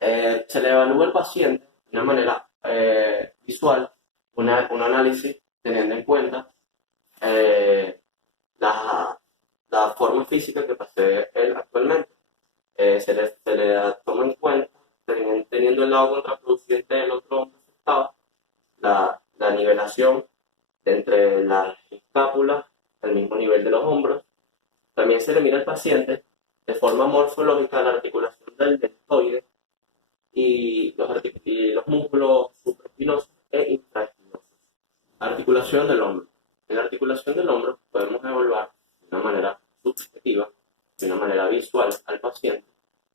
Se le evalúa al paciente de una manera visual, un análisis teniendo en cuenta eh, la, la forma física que posee él actualmente. Se le toma en cuenta, teniendo el lado contraproducente del otro hombro afectado, la nivelación entre las escápulas al mismo nivel de los hombros. También se le mira al paciente de forma morfológica la articulación del deltoide y los músculos supraespinosos e infraespinosos. Articulación del hombro. En la articulación del hombro podemos evaluar de una manera subjetiva, de una manera visual al paciente,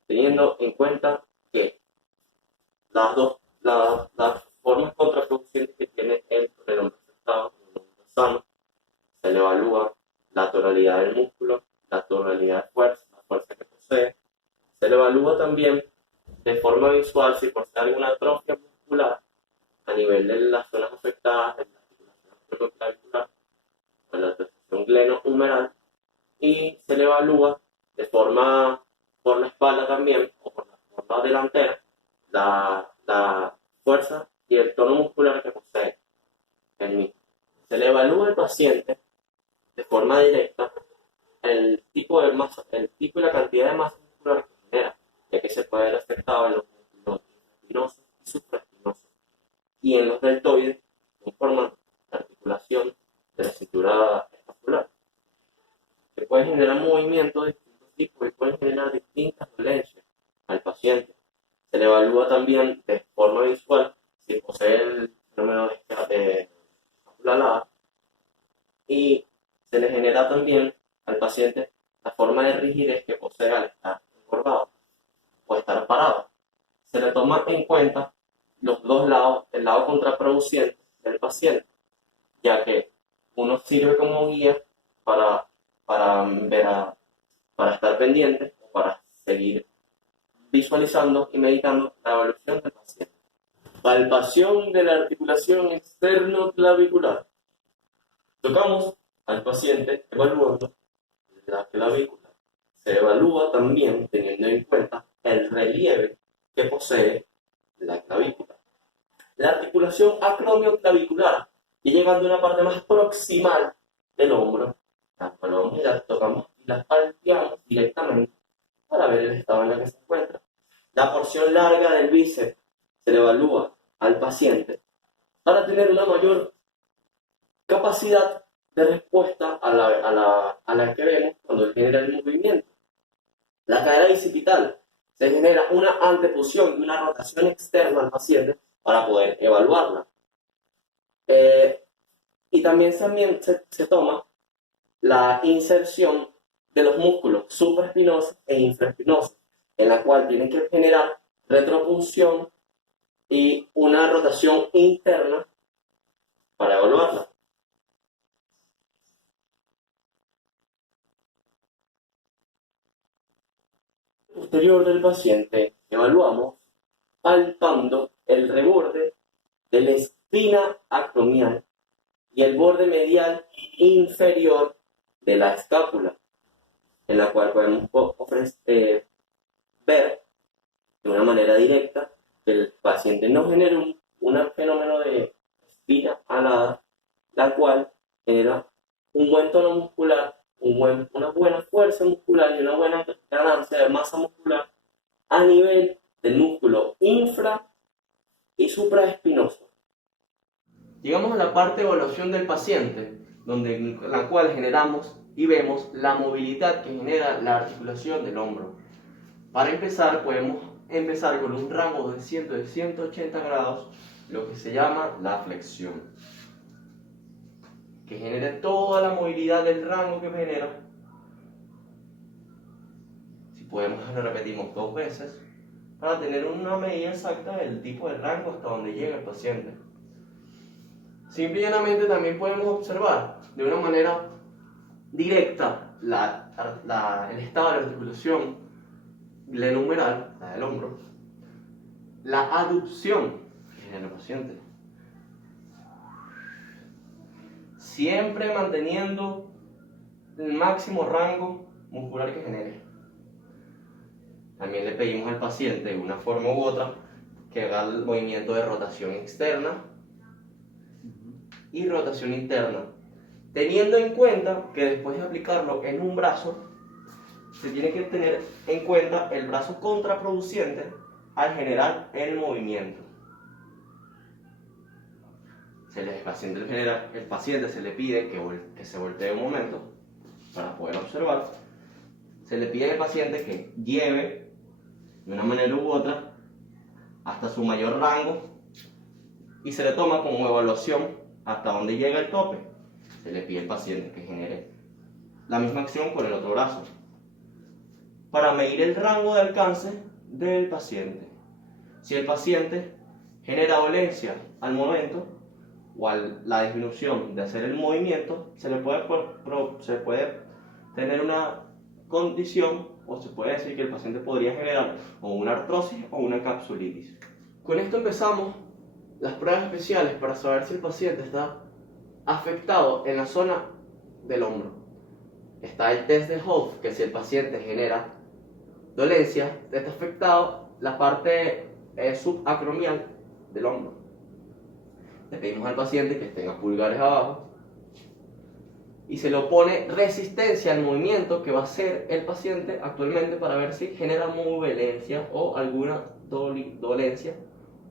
teniendo en cuenta que las formas contraproducentes que tiene él con el hombro afectado, con el hombro sano, se le evalúa la tonalidad del músculo, la tonalidad de fuerza, la fuerza que posee. Se le evalúa también de forma visual si posee alguna atrofia muscular a nivel de las zonas afectadas, de la articulación acromioclavicular o la articulación glenohumeral, y se le evalúa de forma por la espalda también o por la delantera la fuerza y el tono muscular que posee el mismo. Se le evalúa al paciente de forma directa el tipo y la cantidad de masa muscular que genera, ya que se puede ver afectado en los músculos espinosos y supraespinosos y en los deltoides, que forman la articulación de la cintura escapular, que pueden generar movimientos de distintos tipos y pueden generar distintas dolencias al paciente. Se le evalúa también de forma visual si posee el fenómeno de escápula alada y se le genera también al paciente la forma de rigidez que posee al estar encorvado o estar parado. Se le toma en cuenta los dos lados, el lado contraproducente del paciente, ya que uno sirve como guía para, para, ver para estar pendiente o para seguir visualizando y meditando la evolución del paciente. Palpación de la articulación externo-clavicular. Tocamos al paciente evaluando la clavícula. Se evalúa también teniendo en cuenta el relieve que posee la clavícula. La articulación acromioclavicular, y llegando a una parte más proximal del hombro, la cual vamos y la tocamos y la palpeamos directamente para ver el estado en el que se encuentra. La porción larga del bíceps se le evalúa al paciente para tener una mayor capacidad de respuesta a la que vemos cuando él genera el movimiento. La cadera bicipital se genera una anteposición y una rotación externa al paciente para poder evaluarla. Y también se toma la inserción de los músculos supraespinosos e infraespinosos, en la cual tienen que generar retropunción y una rotación interna para evaluarla. Posterior del paciente, evaluamos palpando el reborde de la espina acromial y el borde medial inferior de la escápula, en la cual podemos ver de una manera directa que el paciente no genera un fenómeno de espina alada, la cual genera un buen tono muscular, una buena fuerza muscular y una buena ganancia de masa muscular a nivel del músculo infra y supraespinoso. Llegamos a la parte de evaluación del paciente, en la cual generamos y vemos la movilidad que genera la articulación del hombro. Para empezar, podemos empezar con un rango de 180 grados, lo que se llama la flexión, que genera toda la movilidad del rango que genera. Si podemos, lo repetimos 2 veces para tener una medida exacta del tipo de rango hasta donde llega el paciente. Simple y llanamente también podemos observar de una manera directa el estado de la articulación glenohumeral, la del hombro, la aducción en el paciente, siempre manteniendo el máximo rango muscular que genere. También le pedimos al paciente de una forma u otra que haga el movimiento de rotación externa y rotación interna, teniendo en cuenta que después de aplicarlo en un brazo, se tiene que tener en cuenta el brazo contraproducente al generar el movimiento. El paciente se le pide que se voltee un momento para poder observar. Se le pide al paciente que lleve de una manera u otra hasta su mayor rango y se le toma como evaluación hasta donde llega el tope. Se le pide al paciente que genere la misma acción con el otro brazo para medir el rango de alcance del paciente. Si el paciente genera dolencia al momento o a la disminución de hacer el movimiento, se puede tener una condición o se puede decir que el paciente podría generar o una artrosis o una capsulitis. Con esto empezamos las pruebas especiales para saber si el paciente está afectado en la zona del hombro. Está el test de Hoff, que si el paciente genera dolencia, está afectado la parte subacromial del hombro. Le pedimos al paciente que tenga pulgares abajo y se le opone resistencia al movimiento que va a hacer el paciente actualmente para ver si genera movelencia o alguna dolencia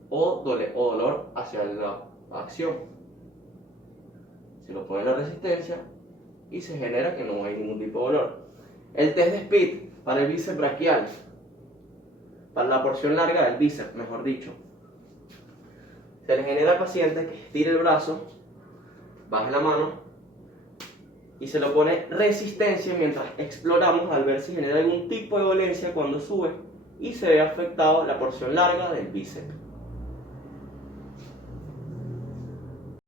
o dolor hacia la acción. Se le opone la resistencia y se genera que no hay ningún tipo de dolor. El test de Speed para el bíceps braquial, para la porción larga del bíceps, mejor dicho. Se le genera al paciente que estire el brazo, baje la mano y se le pone resistencia mientras exploramos al ver si genera algún tipo de dolencia cuando sube y se ve afectado la porción larga del bíceps.